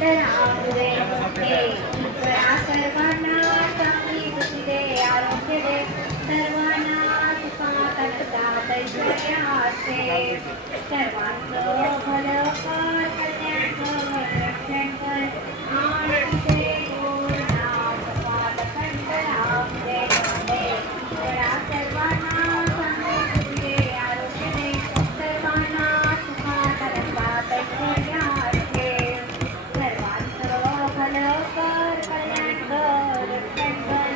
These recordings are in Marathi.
खंड राहू दे. हे ईश्वरा सर्वांना चांगली बुद्धी दे, आरोग्य दे. सर्वांना सुखात आनंदात ऐश्वर्यात ठेव. सर्वांचं भलं कर, कल्याण कर, रक्षण कर आणि तुझे गोड नाम जपात खंड राहू दे. हे ईश्वरा सर्वांना चांगली बुद्धी दे, आरोग्य दे. सर्वांना सुखात आनंदात ऐश्वर्यात ठेव. सर्वांचं भलं कर, कल्याण कर, रक्षण कर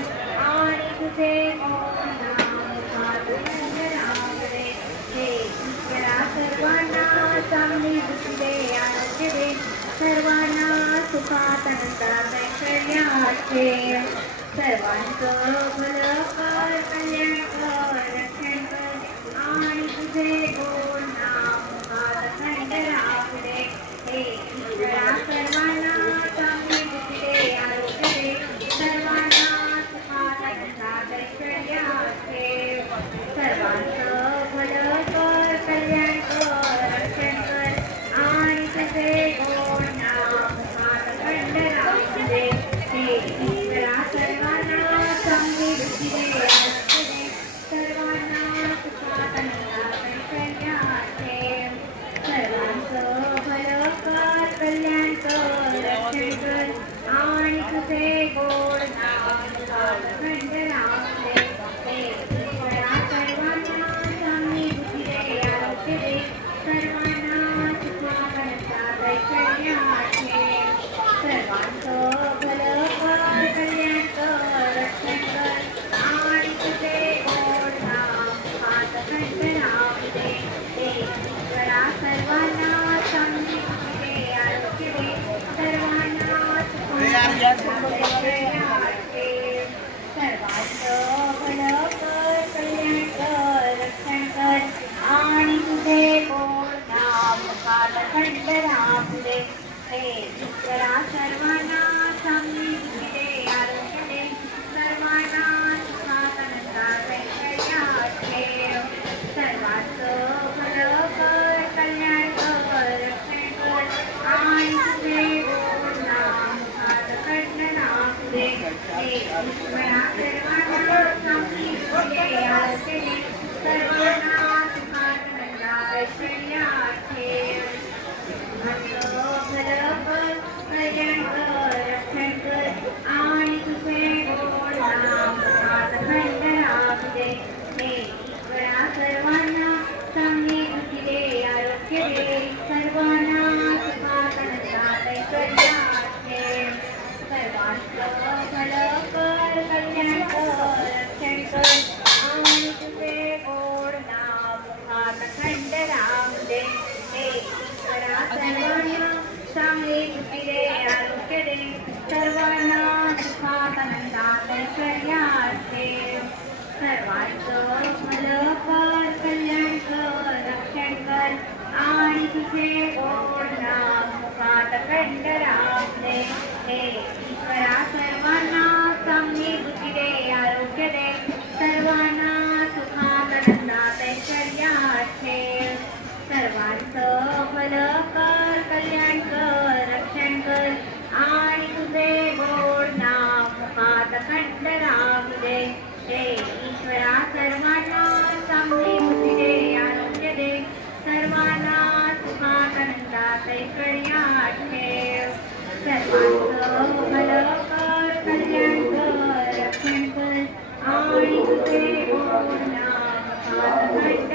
आणि तुझे गोड नाम जपात खंड राहू दे. हे ईश्वरा सर्वांना चांगली बुद्धी दे, आरोग्य दे. सर्वांना सुखात आनंदात ऐश्वर्यात ठेव. सर्वांचं भलं कर, कल्याण कर, रक्षण कर आणि तुझे गोड नाम जपात खंड राहू दे. हे ईश्वरा सर्वांना चांगली बुद्धी दे, आरोग्य दे. सर्वांना सुखात आनंदात ऐश्वर्यात ठेव. सर्वांचं भलं कर, कल्याण कर, रक्षण कर आणि तुझे गोड नाम जपात खंड राहू दे. हे ईश्वरा सर्वांना चांगली बुद्धी दे, आरोग्य दे. सर्वांना सुखात आनंदात ऐश्वर्यात ठेव. सर्वांचं भलं कर, कल्याण कर, रक्षण कर आणि तुझे गोड नाम जपात खंड राहू दे. हे ईश्वरा सर्वांना चांगली बुद्धी दे, आरोग्य दे. सर्वांना सुखात आनंदात ऐश्वर्यात ठेव. सर्वांचं भलं कर, कल्याण कर, रक्षण कर आणि तुझे गोड नाम जपात खंड राहू दे. हे ईश्वरा सर्वांना चांगली बुद्धी दे, आरोग्य दे. सर्वांना सुखात आनंदात ऐश्वर्यात ठेव. सर्वांचं भलं कर, कल्याण कर, रक्षण कर आणि तुझे गोड नाम जपात खंड राहू दे. हे ईश्वरा सर्वांना चांगली बुद्धी दे, आरोग्य दे. सर्वांना सुखात आनंदात ऐश्वर्यात ठेव. सर्वांचं भलं कर, कल्याण कर, रक्षण कर आणि तुझे गोड नाम जपात खंड राहू दे. हे ईश्वरा सर्वांना चांगली बुद्धी दे, आरोग्य दे. सर्वांना सुखात आनंदात ऐश्वर्यात ठेव. सर्वांचं भलं कर, कल्याण कर, रक्षण कर आणि तुझे गोड नाम जपात खंड राहू दे. हे ईश्वरा सर्वांना चांगली बुद्धी दे, आरोग्य दे. सर्वांना सुखात आनंदात ऐश्वर्यात ठेव. सर्वांचं भलं कर, कल्याण कर, रक्षण कर आणि तुझे गोड नाम जपात खंड राहू दे. हे ईश्वरा सर्वांना चांगली बुद्धी दे, आरोग्य दे. सर्वांना सुखात आनंदात ऐश्वर्यात ठेव. सर्वांचं भलं कर, कल्याण कर, रक्षण कर आणि तुझे गोड नाम जपात खंड राहू दे. हे ईश्वरा सर्वांना चांगली बुद्धी दे, आरोग्य दे. सर्वांना सुखात आनंदात ऐश्वर्यात ठेव. सर्वांचं भलं कर, कल्याण कर, रक्षण कर आणि तुझे गोड नाम जपात खंड राहू दे. हे ईश्वरा सर्वांना चांगली बुद्धी दे, आरोग्य दे. सर्वांना सुखात आनंदात ऐश्वर्यात ठेव. सर्वांचं भलं कर, कल्याण कर, रक्षण कर आणि तुझे गोड नाम जपात खंड